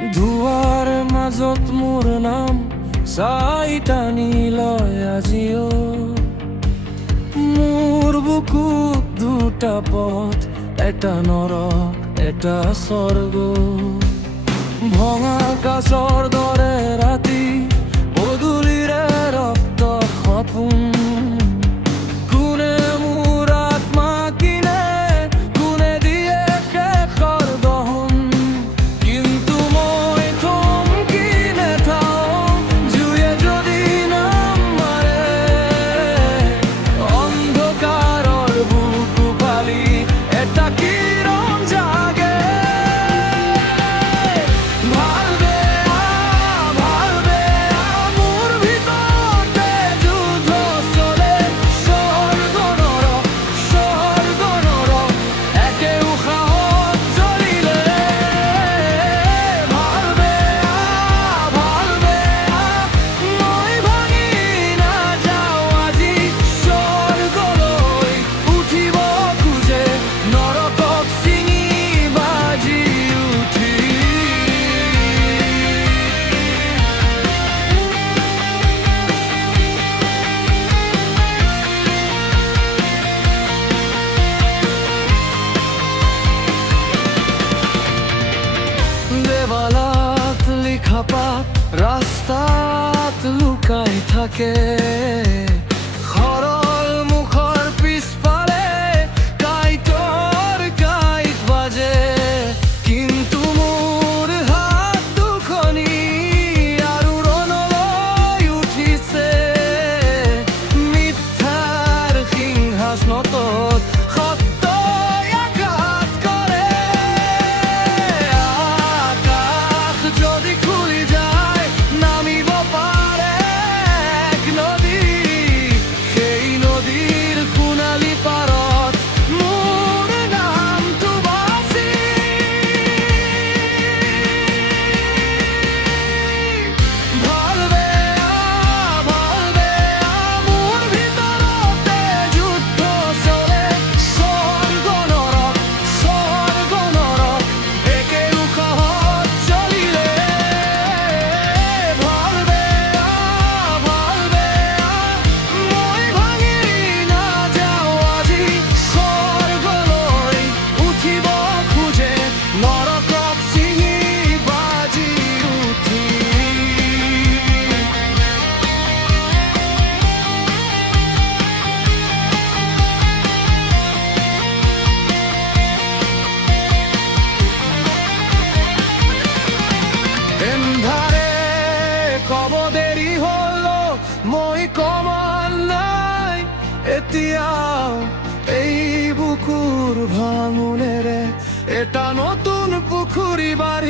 ধোঁৱাৰ মাজত মোৰ নাম চাই টানি লয় আজিও। মোৰ বুকুত দুটা পথ, এটা নৰক এটা স্বৰ্গ। ভঙা কাছৰ দৰে ৰাতি পদূলিৰে ৰক্ত সপোন। কোনে মোৰ আত্মা কিনে, কোনে দিয়ে শেষৰ দহন। কিন্তু মই থমকি নেথাও, জুয়ে যদি নাম মাৰে। অন্ধকাৰৰ বুকু ফালি এটা কিৰণ জাগে। দেৱালত লিখা পাত ৰাস্তাত লুকাই থাকে। সৰল মুখৰ পিছফালে কাঁইটৰ কাঁইট বাজে। কিন্তু মোৰ হাত দুখনি আৰু ৰণলৈ উঠিছে। মিথ্যাৰ সিংহাসনত সত্যই আঘাত কৰে। যদি খুলি যায় নামিব পাৰে এক নদী। সেই নদীৰ সোণালী পাৰত মোৰ নামটো বাছি। ভাল বেয়া মোৰ ভিতৰতে যুদ্ধ চলে। স্বৰ্গ নৰক একে উশাহত চলিলে। ভাল বেয়া মই ভাঙি নাযাওঁ আজি। স্বৰ্গলৈ উঠিব খোজে নৰকক ছিঙি বাজি উঠি। এন্ধাৰে কব দেৰি হল, মই কমান নাই এতিয়াও। এই বুকুৰ ভাঙোনেৰে এটা নতুন পুখুৰী বাৰ